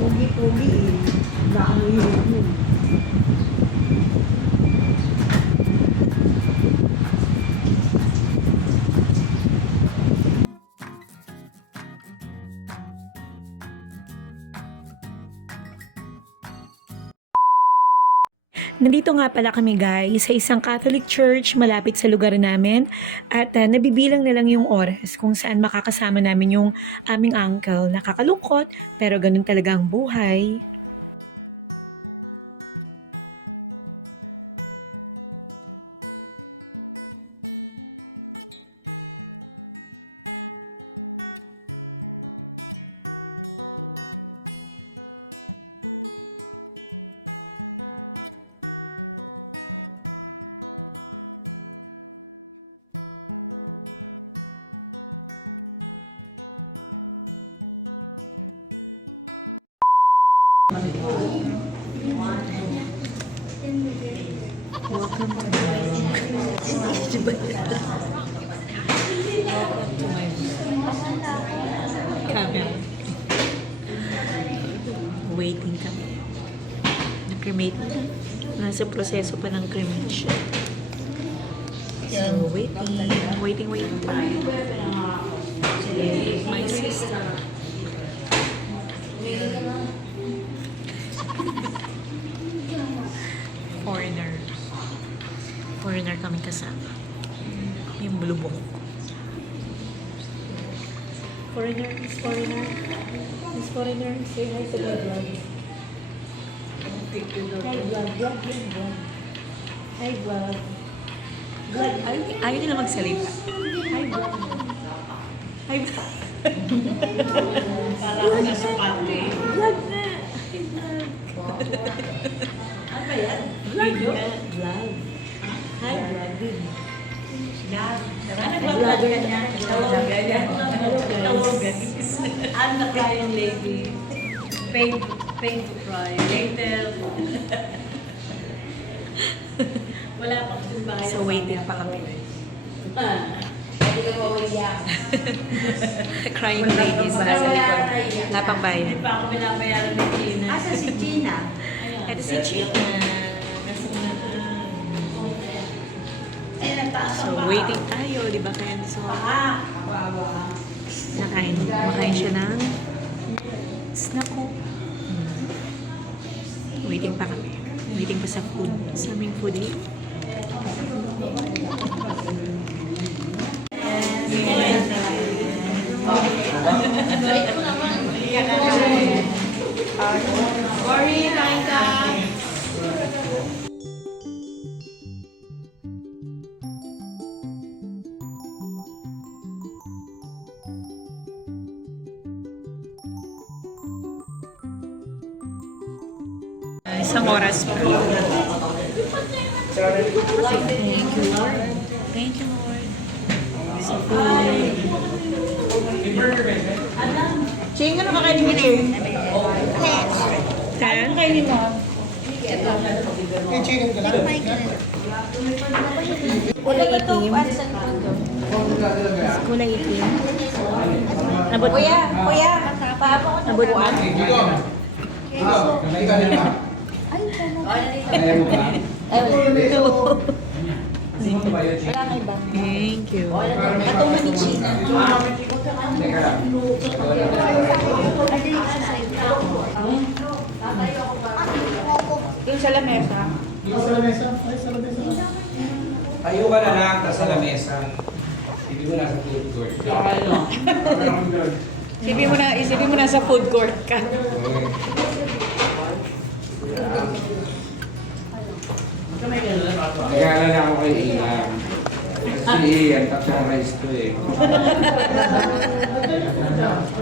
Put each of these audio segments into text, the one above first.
Pogi-pogi eh. Daan yun. Nandito nga pala kami guys sa isang Catholic church malapit sa lugar namin at nabibilang na lang yung oras kung saan makakasama namin yung aming uncle. Nakakalungkot pero ganun talaga ang buhay. Camera. Waiting kami. Na-cremate na. Nasa proseso pa ng cremation. So, waiting. My sister. Foreigner kami kasama. Yung bulubong. Foreigner. Miss Foreigner, say hi to the vlog. Hi vlog. Ayaw nila magsalita. Hi vlog. Parang nasa pati. Vlog na. Ano ba yan? Video? Vlog. Hi, vlogging. Vlog yan yan. Ang nakayang lady. Pain to cry. Later. Wala pang simbahan. So, waiting pa kami. Hindi ka mawaiyak. Crying ladies sa likod. Wala pang bayan. Hindi pa ako binabayaran ni Gina. Asa si Gina? Ito si Chika. So, waiting tayo, di ba, Kenzo? Makain siya ng snack ko. Waiting pa kami. Waiting pa sa food. Sa aming food eh. Sorry, kain ka. Isang oras pa. Thank you, Lord. Thank you, Lord. Sa food. Ching, ano ka kayo ni Ching? Tan? Kainin mo. Kulay itim. Kulay itim. Nabot Kuya, paapa ko Nabot mo? Thank you. Ito mo ni China. Yung sa lamesa. Tayo ka na lang, tas sa lamesa. Hindi mo nasa food court. Isipin mo na sa food court ka. Nag-aalala ako kay Ilan. Si Ian, tatlong rice to eh.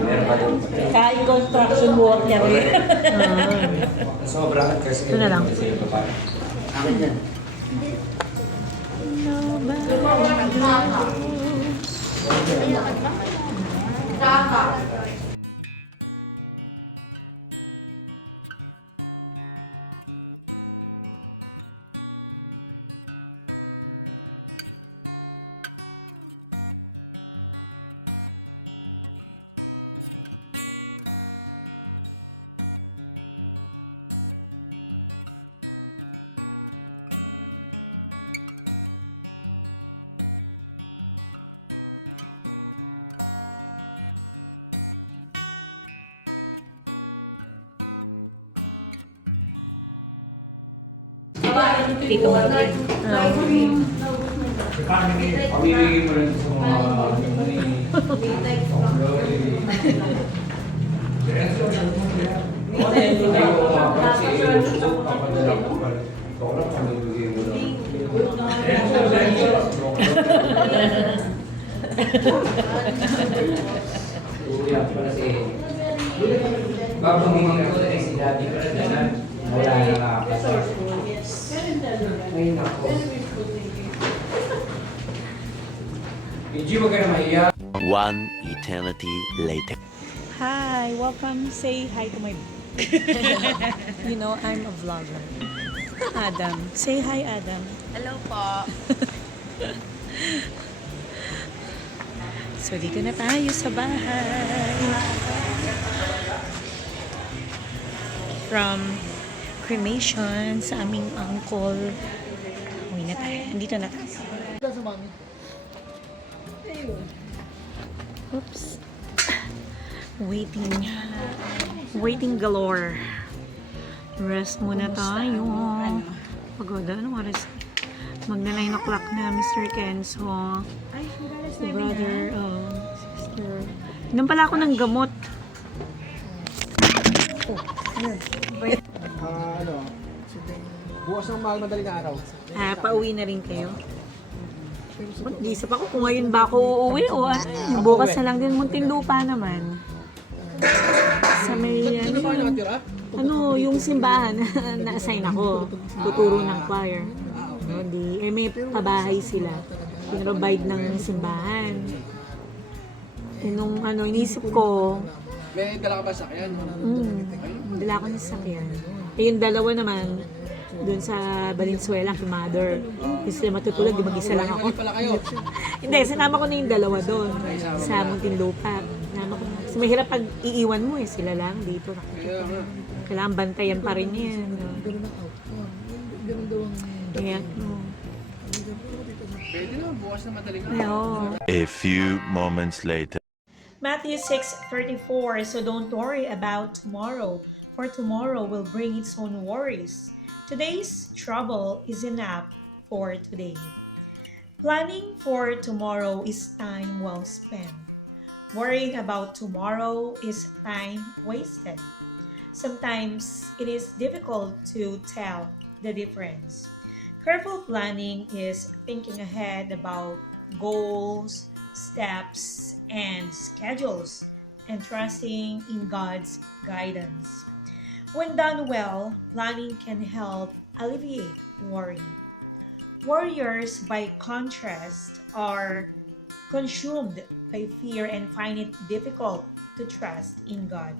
Meron pa doon. Kahit construction worker eh. Sobrang kasi. Ito na lang. Akin yan. Tito Martin. Pamimigay mo rin sa mga Babangin ko na si Daddy para na wala na ako. Ay, nako. Medyo wag ka na mahiya. One eternity later. Hi, welcome. Say hi to my... You know, I'm a vlogger. Adam. Say hi, Adam. Hello po. So, dito na tayo sa bahay. From cremation sa aming uncle. Uwi na tayo. Dito na tayo. Oops. Waiting. Waiting galore. Rest muna tayo. Pagoda. Anong oras? Magna 9 o'clock na, Mr. Kenzo. Brother, sister. Inom pala ako ng gamot. Bukas ng madaling araw. Pauwi na rin kayo? Mag-isip ako kung ngayon ba ako uuwi o bukas na lang din. Muntinlupa naman. Sa may, yung simbahan na-assign ako. Tuturo ng choir. May pabahay sila. Pinrovide ng simbahan. Nung inisip ko, May dala ka ba sakyan? dala ko ng sakyan. Yung dalawa naman, doon sa Valenzuela, kay Mother. Hindi sila matutulog, di mag-isa lang ako. Pala kayo. Hindi, sinama ko na yung dalawa doon sa Muntinlupa. Sinama ko na. Kasi mahirap pag iiwan mo sila lang dito. Kailangan bantayan pa rin yan. Kaya, Pwede na, bukas na madaling araw. Ayo. A few moments later. Matthew 6:34. So don't worry about tomorrow, for tomorrow will bring its own worries. Today's trouble is enough for today. Planning for tomorrow is time well spent. Worrying about tomorrow is time wasted. Sometimes it is difficult to tell the difference. Careful planning is thinking ahead about goals, steps, and schedules, and trusting in God's guidance. When done well, planning can help alleviate worry. Warriors, by contrast, are consumed by fear and find it difficult to trust in God.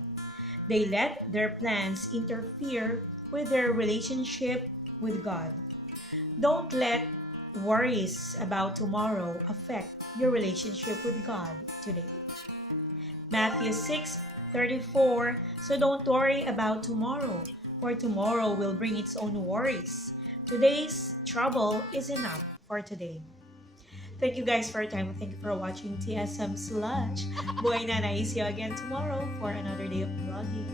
They let their plans interfere with their relationship with God. Don't let worries about tomorrow affect your relationship with God today. Matthew 6:34. So don't worry about tomorrow, for tomorrow will bring its own worries. Today's trouble is enough for today. Thank you guys for your time. Thank you for watching TSM Sludge. Buhay na, see you again tomorrow for another day of vlogging.